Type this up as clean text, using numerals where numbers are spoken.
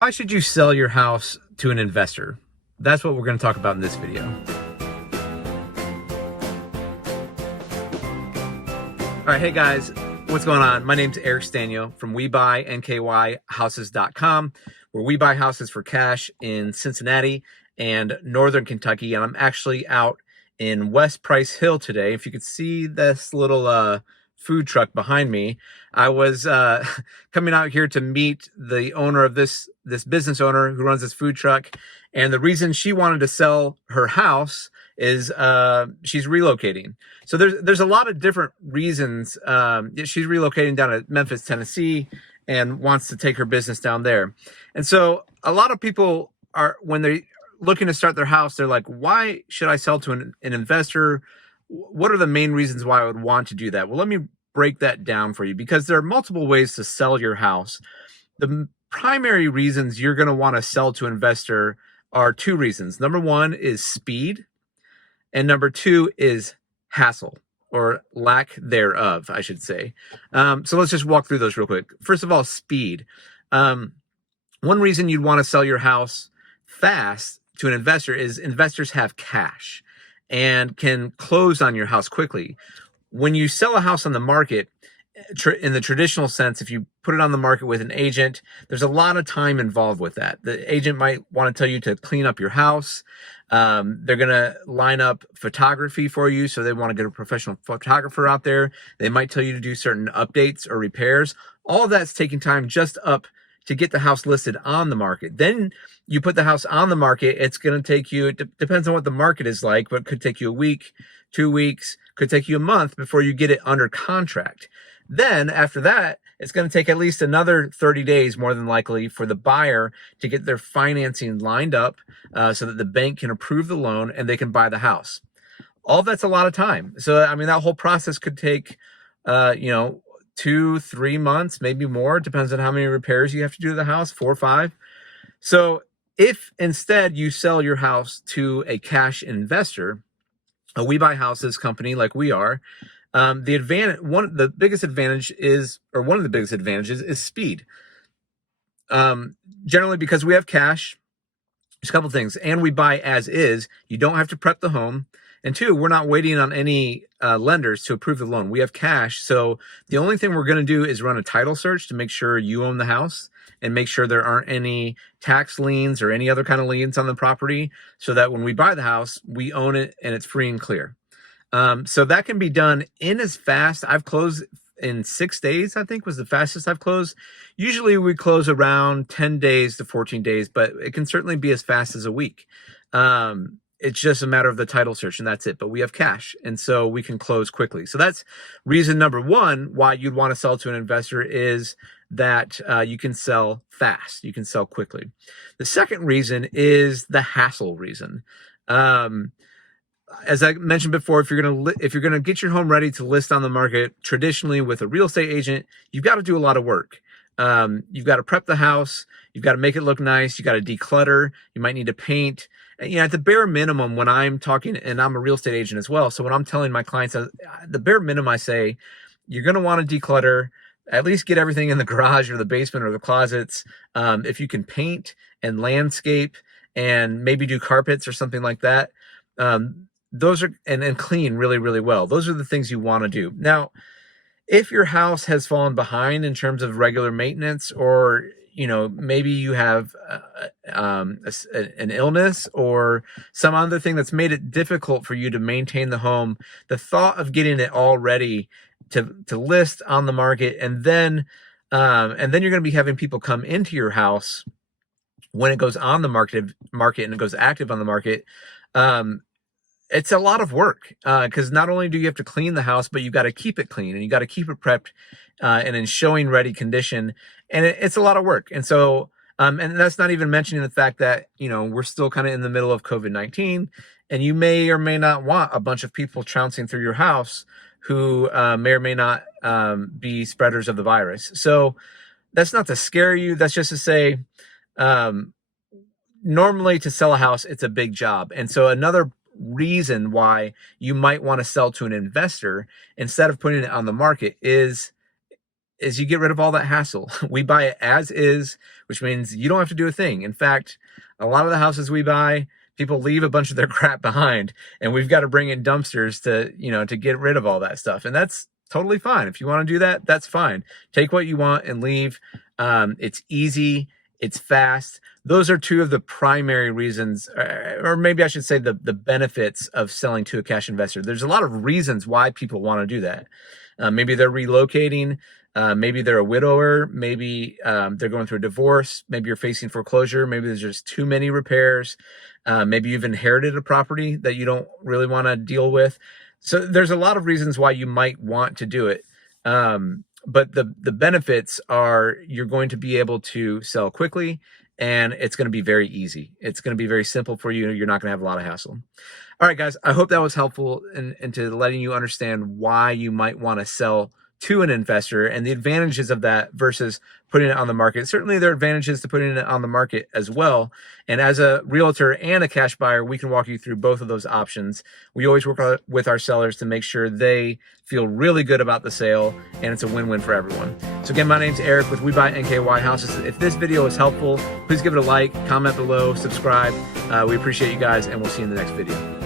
Why should you sell your house to an investor? That's what we're going to talk about in this video. All right, hey guys, what's going on? My name's Eric Stanio from NKY Houses.com, where we buy houses for cash in Cincinnati and Northern Kentucky. And I'm actually out in West Price Hill today. If you could see this little food truck behind me, I was coming out here to meet the owner of this business owner who runs this food truck. And the reason she wanted to sell her house is she's relocating. So there's a lot of different reasons. She's relocating down to Memphis, Tennessee, and wants to take her business down there. And so a lot of people are, when they're looking to start their house, they're like, why should I sell to an investor? What are the main reasons why I would want to do that? Well, let me break that down for you, because there are multiple ways to sell your house. The primary reasons you're going to want to sell to an investor are two reasons. Number one is speed, and number two is hassle, or lack thereof, I should say. So let's just walk through those real quick. First of all, speed. One reason you'd want to sell your house fast to an investor is investors have cash and can close on your house quickly. When you sell a house on the market, in the traditional sense, if you put it on the market with an agent, there's a lot of time involved with that. The agent might want to tell you to clean up your house. They're going to line up photography for you, so they want to get a professional photographer out there. They might tell you to do certain updates or repairs. All of that's taking time just up to get the house listed on the market. Then you put the house on the market. It's going to take you, it depends on what the market is like, but it could take you a week, 2 weeks, could take you a month before you get it under contract. Then after that, it's going to take at least another 30 days, more than likely, for the buyer to get their financing lined up so that the bank can approve the loan and they can buy the house. All that's a lot of time. So, I mean, that whole process could take, 2-3 months, maybe more. It depends on how many repairs you have to do to the house, 4 or 5. So if instead you sell your house to a cash investor, a We Buy Houses company like we are, one of the biggest advantages is speed. Generally, because we have cash, there's a couple things, and we buy as is. You don't have to prep the home. And two, we're not waiting on any lenders to approve the loan. We have cash. So the only thing we're going to do is run a title search to make sure you own the house and make sure there aren't any tax liens or any other kind of liens on the property, so that when we buy the house, we own it and it's free and clear. So that can be done in as fast. I've closed in 6 days, I think was the fastest I've closed. Usually we close around 10 days to 14 days, but it can certainly be as fast as a week. It's just a matter of the title search, and that's it. But we have cash, and so we can close quickly. So that's reason number one why you'd want to sell to an investor, is that you can sell fast. You can sell quickly. The second reason is the hassle reason. As I mentioned before, if you're gonna get your home ready to list on the market, traditionally with a real estate agent, you've got to do a lot of work. You've got to prep the house. You've got to make it look nice. You got to declutter. You might need to paint. At the bare minimum, when I'm talking, and I'm a real estate agent as well, so when I'm telling my clients, the bare minimum, I say, you're going to want to declutter, at least get everything in the garage or the basement or the closets. If you can paint and landscape and maybe do carpets or something like that, those are, and clean really, really well. Those are the things you want to do. Now, if your house has fallen behind in terms of regular maintenance, or maybe you have an illness or some other thing that's made it difficult for you to maintain the home, the thought of getting it all ready to list on the market, and then you're going to be having people come into your house when it goes on the market and it goes active on the market. It's a lot of work, because not only do you have to clean the house, but you got to keep it clean and you got to keep it prepped and in showing ready condition. And it's a lot of work. And so, and that's not even mentioning the fact that, we're still kind of in the middle of COVID-19, and you may or may not want a bunch of people trouncing through your house who may or may not be spreaders of the virus. So that's not to scare you. That's just to say, normally to sell a house, it's a big job. And so another reason why you might want to sell to an investor instead of putting it on the market is is you get rid of all that hassle. We buy it as is, which means you don't have to do a thing. In fact, a lot of the houses we buy, people leave a bunch of their crap behind, and we've got to bring in dumpsters to, to get rid of all that stuff. And that's totally fine. If you want to do that, that's fine. Take what you want and leave. It's easy. It's fast. Those are two of the primary reasons, or maybe I should say the benefits of selling to a cash investor. There's a lot of reasons why people want to do that. Maybe they're relocating. Maybe they're a widower. Maybe they're going through a divorce. Maybe you're facing foreclosure. Maybe there's just too many repairs. Maybe you've inherited a property that you don't really want to deal with. So there's a lot of reasons why you might want to do it. But the benefits are you're going to be able to sell quickly, and it's going to be very easy. It's going to be very simple for you. You're not going to have a lot of hassle. All right, guys, I hope that was helpful into letting you understand why you might want to sell to an investor and the advantages of that versus putting it on the market. Certainly there are advantages to putting it on the market as well. And as a realtor and a cash buyer, we can walk you through both of those options. We always work with our sellers to make sure they feel really good about the sale, and it's a win-win for everyone. So again, my name's Eric with We Buy NKY Houses. If this video is helpful, please give it a like, comment below, subscribe. We appreciate you guys, and we'll see you in the next video.